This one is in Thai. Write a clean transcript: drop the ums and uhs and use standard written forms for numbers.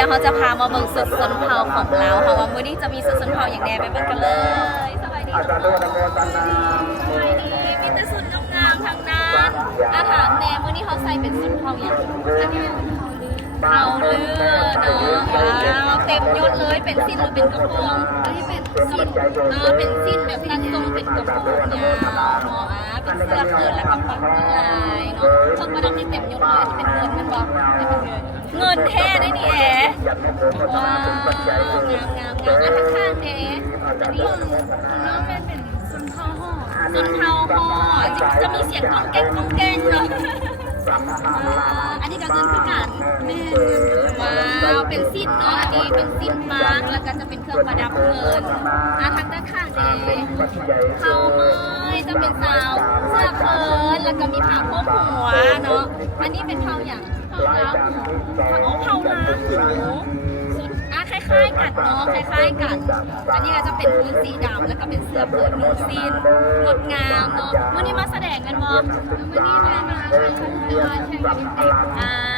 ดี๋ยวเขาจะพามาเบิ่งสุดชนเผ่าของเราค่ะว่ามื้อนี้จะมีสุดชนเผ่าอย่างแน่ไปเบิ่งกันเลยสบายดีทุกคนสบายดีมีแต่สุดงามๆทางนั้นถามแน่มื้อนี้เขาใส่เป็นสุดเผ่าอย่างอันนี้เผ่าเลือเนาะว้าวเต็มยศเลยเป็นสิ้นหรือเป็นกระโปรงอันนี้เป็นสิ้นเป็นสิ้นแบบตัดทรงเป็นกระโปรงยาวเนาะเป็นเสื้อเกิดแล้วก็ปักลายเนาะเครื่องประดับนี่เต็มยศเลยที่เป็นเงินมันบอกเป็นเงินแท้ได้นี่แอว้าวงามข้างๆเด้อันนี้น้องมันเป็นซุนเท้าห่อจะมีเสียงก้องแก้งเนาะอันนี้ก็เงินคือกันแม่ว้าวเป็นสิ้นเนาะอันนี้เป็นสิ้นมาร์กแล้วก็จะเป็นเครื่องประดับเงินทางด้านข้างเด้เท้าเมยจะเป็นสาวเสื้อเคิร์นแล้วก็มีผ้าโพกหัวเนาะอันนี้เป็นเท้าอย่างเท้าล้างเท้าล้างหูคล้ายๆกันเนาะคล้ายๆกันอันนี้ก็จะเป็นพื้นสีดำแล้วก็เป็นเสื้อเปิดนุ่งซีนงดงามเนาะวันนี้มาแสดงกันมั้งวันนี้มาแข่งกัน